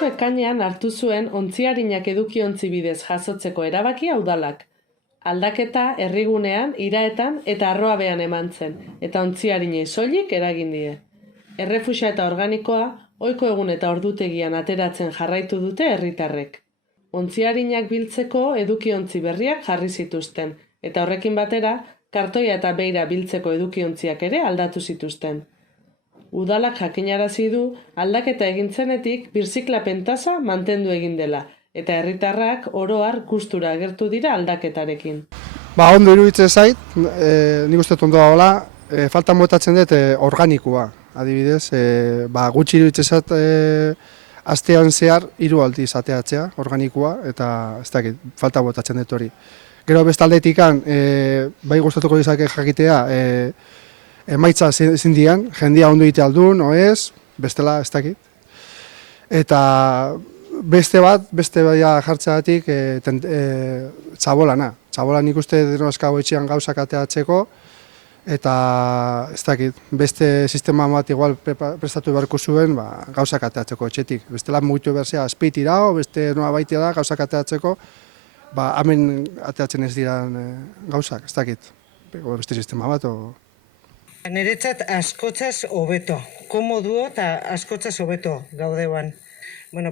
Iazko ekainean hartu zuen ontziarinak edukiontzi bidez jasotzeko erabakia udalak. Aldaketa herrigunean, iraetan eta arroabean eman zen, eta ontziarinei soilik eragin die. Errefuxiata organikoa, ohiko egun eta ordutegian ateratzen jarraitu dute herritarrek. Ontziarinak biltzeko edukiontzi berriak jarri zituzten, eta horrekin batera, kartoia eta beira biltzeko edukiontziak ere aldatu zituzten. Udalak jakinarazi du aldaketa egin zenetik birziklapen tasa mantendu egin dela, eta herritarrak oro har gustura agertu dira aldaketarekin. Ondo iruditzen zait, nik uste ondo dagoela, faltan botatzen dut organikoa. Adibidez, gutxi iruditzen zait astean zehar 3 aldiz ateatzea organikoa, eta ez dakit, falta botatzen dut hori. Gero beste aldetikan, bai gustatuko izake jakitea, emaitza ezin dian, jendia ondo egitea aldun, oez, bestela ez dakit. Eta beste baia jartzeagatik txabolana. Txabolan nik uste denoskago etxean gauzak ateatzeko, eta ez dakit, beste sistema bat igual prestatu beharko zuen gauzak ateatzeko etxetik. Bestela mugitu berzea azpeitirao, beste noa baitea da gauzak ateatzeko, hemen ateatzen ez diran gauzak, ez dakit, beste sistema bat. Niretzat askotzaz hobeto, komoduo eta askotzaz hobeto gaudeuan.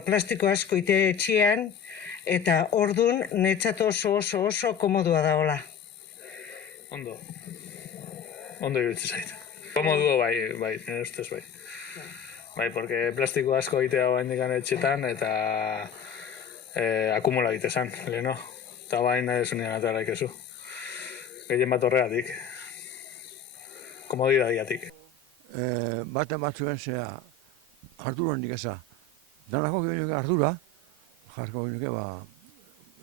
Plastiko asko ite etxean eta ordun niretzat oso komodua daola. Ondo iruditzen zait. Komoduo bai, nire ustez bai. Bai, porque plastiko asko egitea bain dikan etxetan eta akumula egitezan, leheno. Eta bain nahi esunean atara ikezu. Gehien bat horregatik. Komodidadiatik. Baten batzuen zea ardura hendik eza. Danako gehiago ardura, jarko gehiago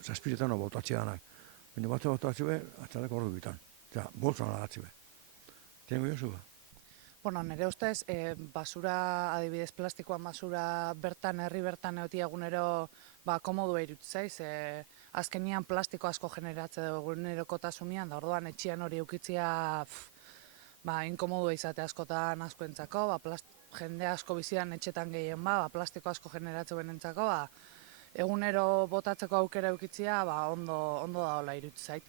zazpiretan botatxe danak. Baina batzen botatxe be, atzaleko ordu bitan. Eta boltsan agatxe be. Tengo jozu ba. Nire ustez, basura, adibidez plastikoan basura herri bertan egotia egunero komodu iruditzaiz. Azkenian plastiko asko generatze dugu egunerokotasunean, da orduan etxean hori eukitzea inkomodua izate askotan askoentzako, jende asko bizian etxetan gehien plastiko asko generatze benentzako, egunero botatzeko aukera eukitzea ondo daola iruditzait.